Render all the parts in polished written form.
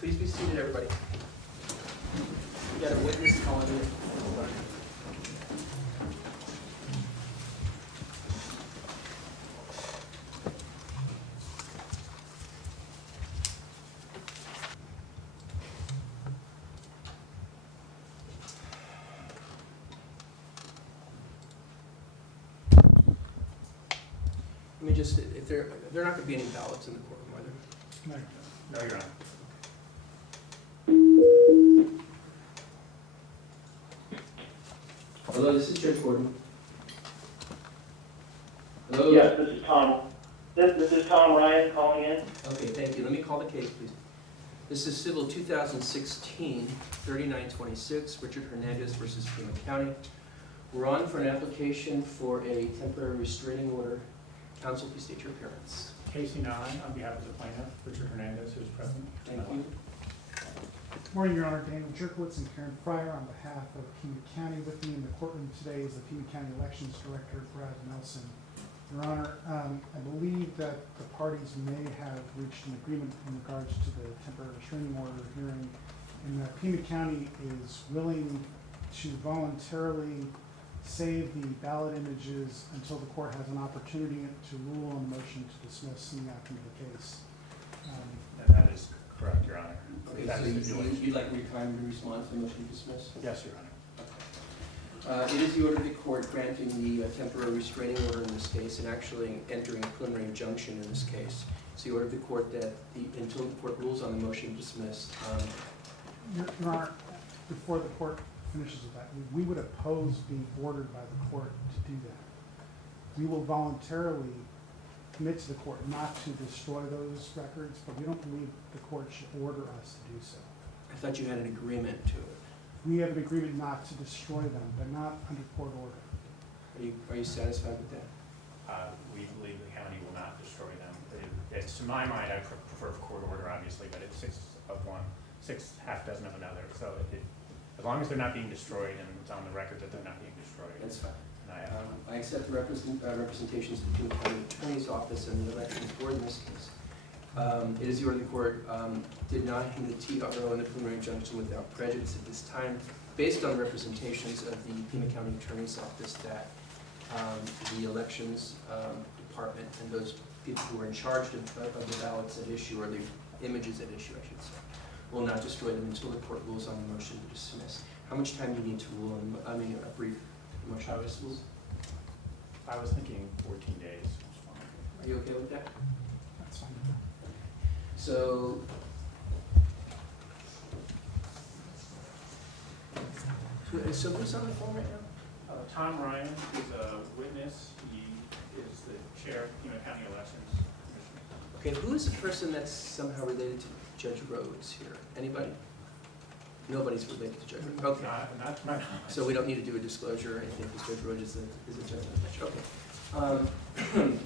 Please be seated, everybody. We got a witness calling in. Let me just, if there are not going to be any ballots in the courtroom, are there? No, Your Honor. Hello, this is Judge Gordon. Hello? Yes, this is Tom. This is Tom Ryan calling in. Okay, thank you. Let me call the case, please. This is Civil 2016, 3926, Richard Hernandez versus Pima County. We're on for an application for a temporary restraining order. Counsel, please state your appearance. Casey Nine, on behalf of the plaintiff, Richard Hernandez, who is present. Thank you. Good morning, Your Honor. Daniel Jerkowitz and Karen Fryer on behalf of Pima County. With me in the courtroom today is the Pima County Elections Director, Brad Nelson. Your Honor, I believe that the parties may have reached an agreement in regards to the temporary restraining order hearing, and that Pima County is willing to voluntarily save the ballot images until the court has an opportunity to rule on the motion to dismiss in the outcome of the case. And that is correct, Your Honor. Okay, That so is the deal. you'd like me time to respond to the motion to dismiss? Yes, Your Honor. It is the order of the court granting the temporary restraining order in this case and actually entering a preliminary injunction in this case. It's the order of the court that until the court rules on the motion to dismiss. Your Honor, before the court finishes with that, we would oppose being ordered by the court to do that. We will voluntarily commit to the court not to destroy those records, but we don't believe the court should order us to do so. I thought you had an agreement to it. We have an agreement not to destroy them, but not under court order. Are you satisfied with that? We believe the county will not destroy them. It's, in my mind, I prefer court order, obviously, but it's six of one, half dozen of another. So as long as they're not being destroyed and it's on the record that they're not being destroyed. That's fine. And I accept the representations between the county attorney's office and the elections board in this case. It is the order of the court denying the TRO and the preliminary injunction without prejudice at this time, based on representations of the Pima County Attorney's Office that the elections department and those people who are in charge of the ballots at issue, or the images at issue, I should say, will not destroy them until the court rules on the motion to dismiss. How much time do you need to rule on, a brief motion to dismiss? I was thinking 14 days. Are you okay with that? That's fine. So, so who's on the phone right now? Tom Ryan is a witness. He is the chair of Pima County Elections Commission. Okay, who is the person that's somehow related to Judge Rhodes here? Anybody? Nobody's related to Judge Rhodes. Okay. Not to my knowledge. So we don't need to do a disclosure or anything because Judge Rhodes is a judge on the bench. Okay.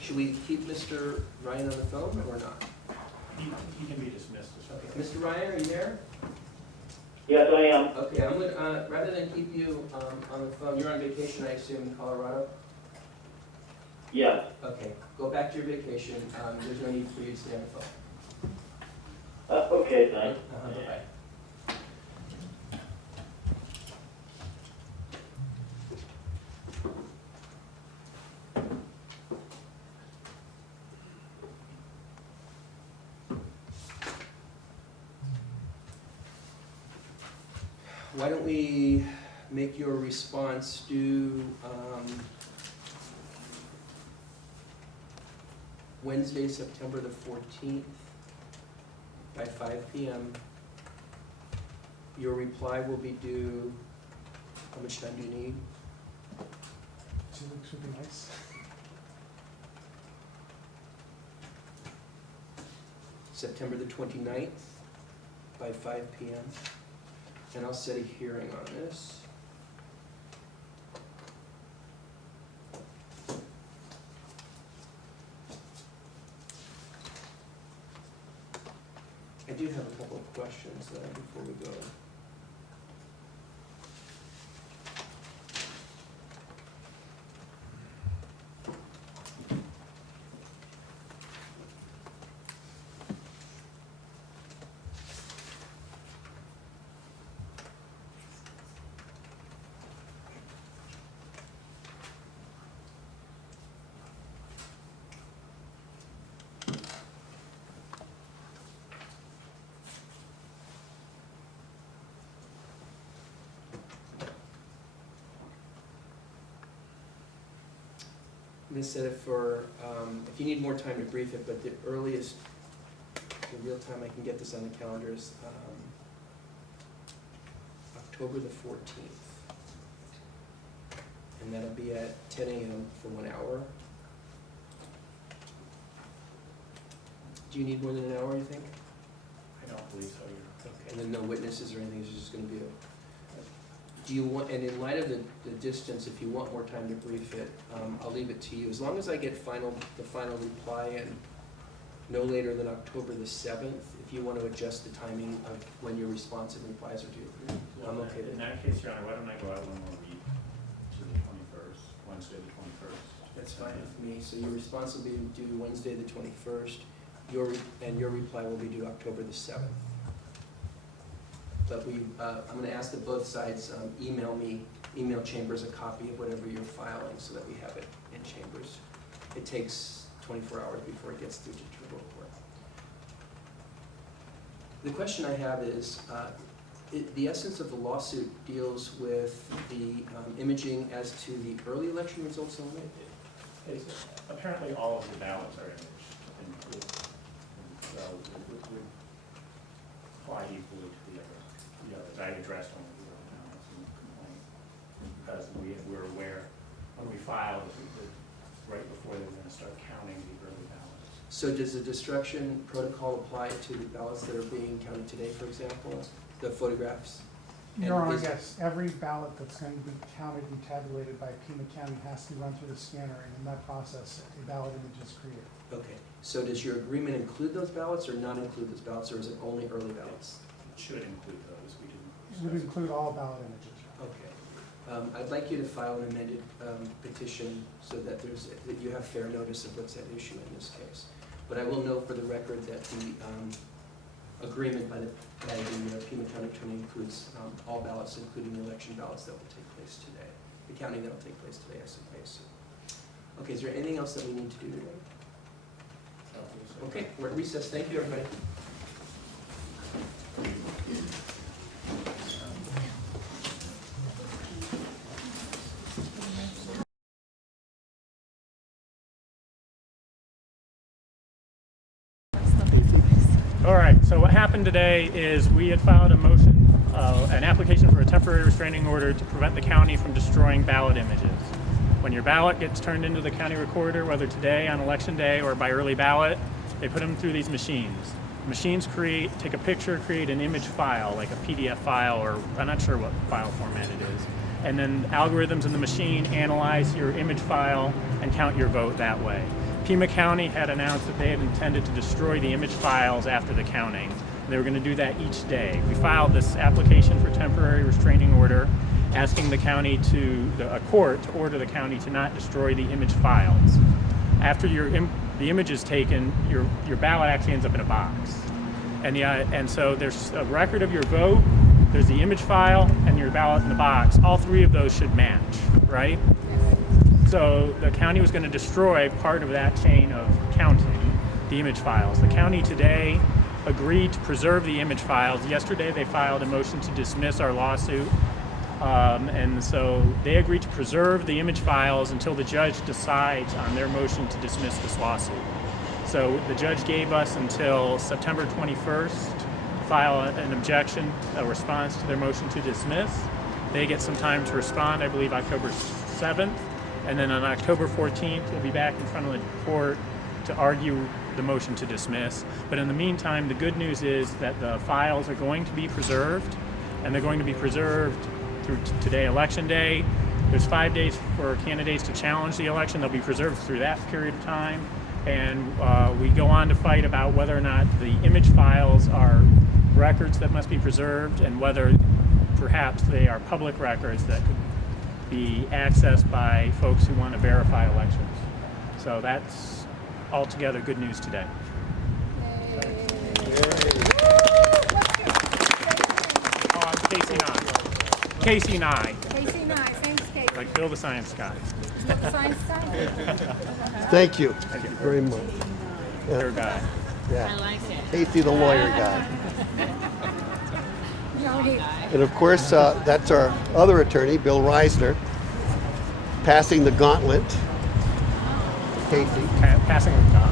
Should we keep Mr. Ryan on the phone or not? He can be dismissed. Okay. Mr. Ryan, are you there? Yes, I am. Okay, I'm gonna, rather than keep you on the phone, you're on vacation, I assume, in Colorado? Yes. Okay, go back to your vacation. There's no need for you to stay on the phone. Okay, thanks. Bye-bye. Why don't we make your response due Wednesday, September the 14th by 5 p.m. Your reply will be due, how much time do you need? 2 weeks would be nice. September the 29th by 5 p.m. And I'll set a hearing on this. I do have a couple of questions before we go. gonna set it for, if you need more time to brief it, but the earliest, the real time I can get this on the calendar is October the 14th. And that'll be at 10 a.m. for 1 hour. Do you need more than an hour, you think? I don't believe so, Okay, and then no witnesses or anything, it's just gonna be a, do you want, and in light of the distance, if you want more time to brief it, I'll leave it to you. As long as I get the final reply in no later than October the 7th, if you want to adjust the timing of when your responsive replies are due. I'm okay with In that. that case, Your Honor, why don't I go out one more week to the 21st, Wednesday the 21st? That's fine with me. So your response will be due Wednesday the 21st, and your reply will be due October the 7th. But I'm going to ask that both sides email Chambers a copy of whatever you're filing so that we have it in Chambers. It takes 24 hours before it gets through to tribunal court. The question I have is, the essence of the lawsuit deals with the imaging as to the early election results only? Apparently all of the ballots are imaged, so it would apply equally to the others. I addressed only the early ballots in the complaint because we were aware when we filed right before they were going to start counting the early ballots. So does the destruction protocol apply to the ballots that are being counted today, for example, the photographs? Your And Honor, is- yes, every ballot that's going to be counted and tabulated by Pima County has to run through the scanner, and in that process, a ballot image is created. Okay, so does your agreement include those ballots or not include those ballots, or is it only early ballots? It should include those. We didn't. It would include all ballot images. Okay. I'd like you to file an amended petition so that that you have fair notice of what's at issue in this case. But I will note for the record that the agreement by the Pima County Attorney includes all ballots, including the election ballots that will take place today, the counting that will take place today, I suppose. Okay, is there anything else that we need to do today? Okay, we're at recess. Thank you, everybody. All right, so what happened today is we had filed a motion, an application for a temporary restraining order to prevent the county from destroying ballot images. When your ballot gets turned into the county recorder, whether today on election day or by early ballot, they put them through these machines. The machines take a picture, create an image file, like a PDF file, or I'm not sure what file format it is. And then algorithms in the machine analyze your image file and count your vote that way. Pima County had announced that they had intended to destroy the image files after the counting. They were going to do that each day. We filed this application for temporary restraining order, asking the county a court to order the county to not destroy the image files. After the image is taken, your ballot actually ends up in a box. And so there's a record of your vote, there's the image file, and your ballot in the box. All three of those should match, right? So the county was going to destroy part of that chain of counting, the image files. The county today agreed to preserve the image files. Yesterday they filed a motion to dismiss our lawsuit. And so they agreed to preserve the image files until the judge decides on their motion to dismiss this lawsuit. So the judge gave us until September 21st to file an objection, a response to their motion to dismiss. They get some time to respond, I believe October 7th. And then on October 14th, we'll be back in front of the court to argue the motion to dismiss. But in the meantime, the good news is that the files are going to be preserved, and they're going to be preserved through today, Election Day. There's 5 days for candidates to challenge the election. They'll be preserved through that period of time. And we go on to fight about whether or not the image files are records that must be preserved and whether perhaps they are public records that could be accessed by folks who want to verify elections. So that's altogether good news today. Oh, I'm Casey Nye. Casey Nye. Casey Nye, thanks, Casey. Like Bill the Science Guy. Science guy? Thank you very much. Your guy. Yeah. I like it. Casey, the lawyer guy. Jody. And of course, that's our other attorney, Bill Reisner, passing the gauntlet Casey. Passing the job.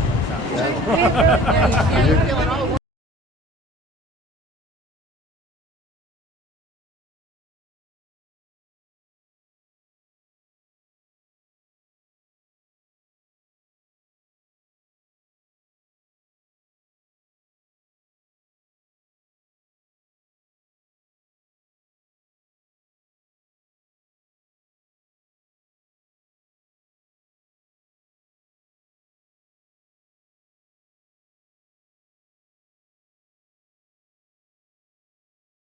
Yeah. Yeah, you're feeling all